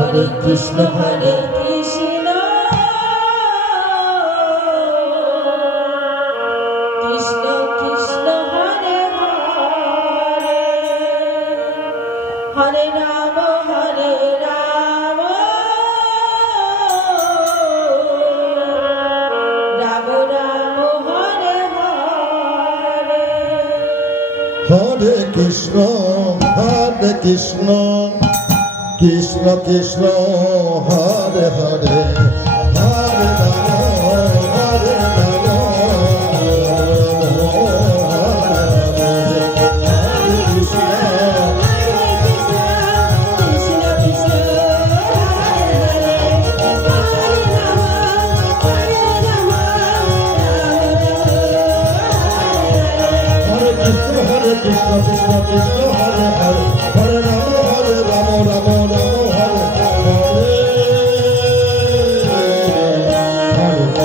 Hare Krishna Hare Krishna Krishna Krishna Hare Hare Hare Rama Hare Rama Rama Rama Hare Hare Hare Krishna Krishna Krishna Hare Hare Hare Rama Hare Rama Hare Krishna Krishna Krishna Hare Krishna Krishna Krishna Hare Hare Hare Rama Hare Rama Rama Rama Hare Hare Hare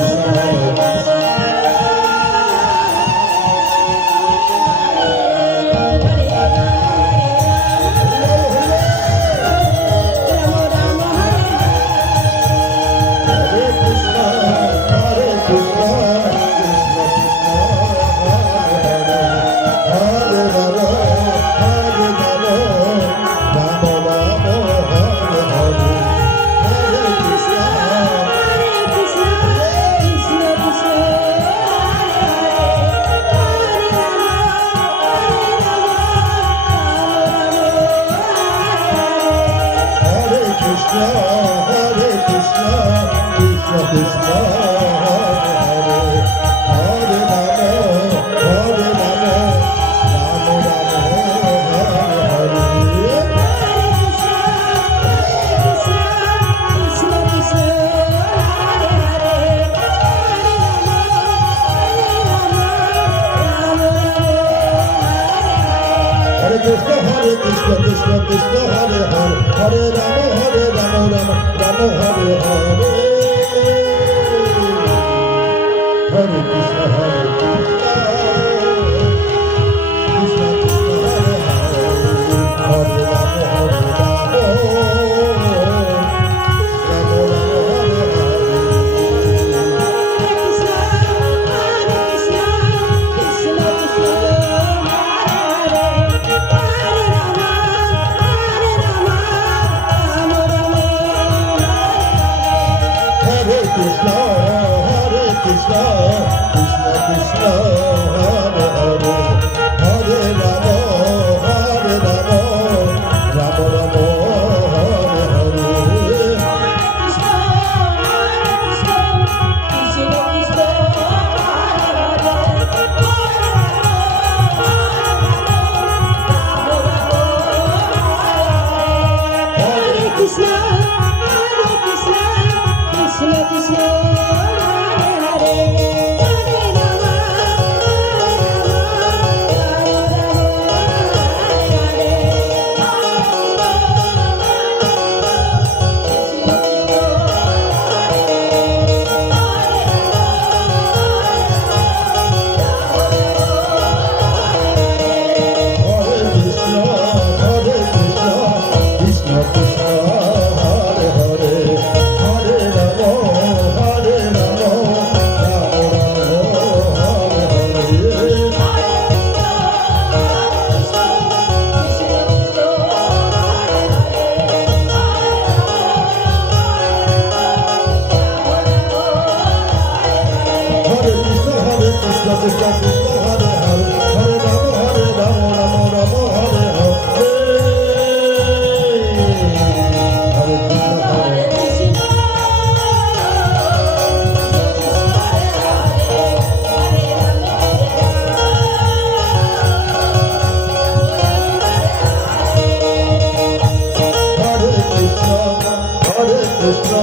Krishna Hare Krishna Hare Krishna Hare Krishna Krishna Krishna Hare Hare Hare Rama Hare Rama Rama Rama Hare Hare Hare Krishna Hare Krishna Krishna Krishna Hare Hare Hare Rama Hare Rama Rama Rama Hare Hare Hare Krishna Krishna Krishna Hare Hare Hare Rama Rama Rama Hare Hare Hare Krishna Krishna Krishna Hare Hare Hare Rama Hare Rama Rama Rama Hare Hare Hare Krishna Krishna Krishna Hare Hare Hare Rama Rama Rama Hare Hare Krishna Krishna Krishna Hare Hare Hare Rama Hare Krishna Krishna Krishna Hare Hare Hare Rama Hare Rama Rama Rama Hare Hare Hare Krishna Krishna Krishna Hare Hare Hare Rama Rama Rama Hare Hare Hare Krishna Hare Krishna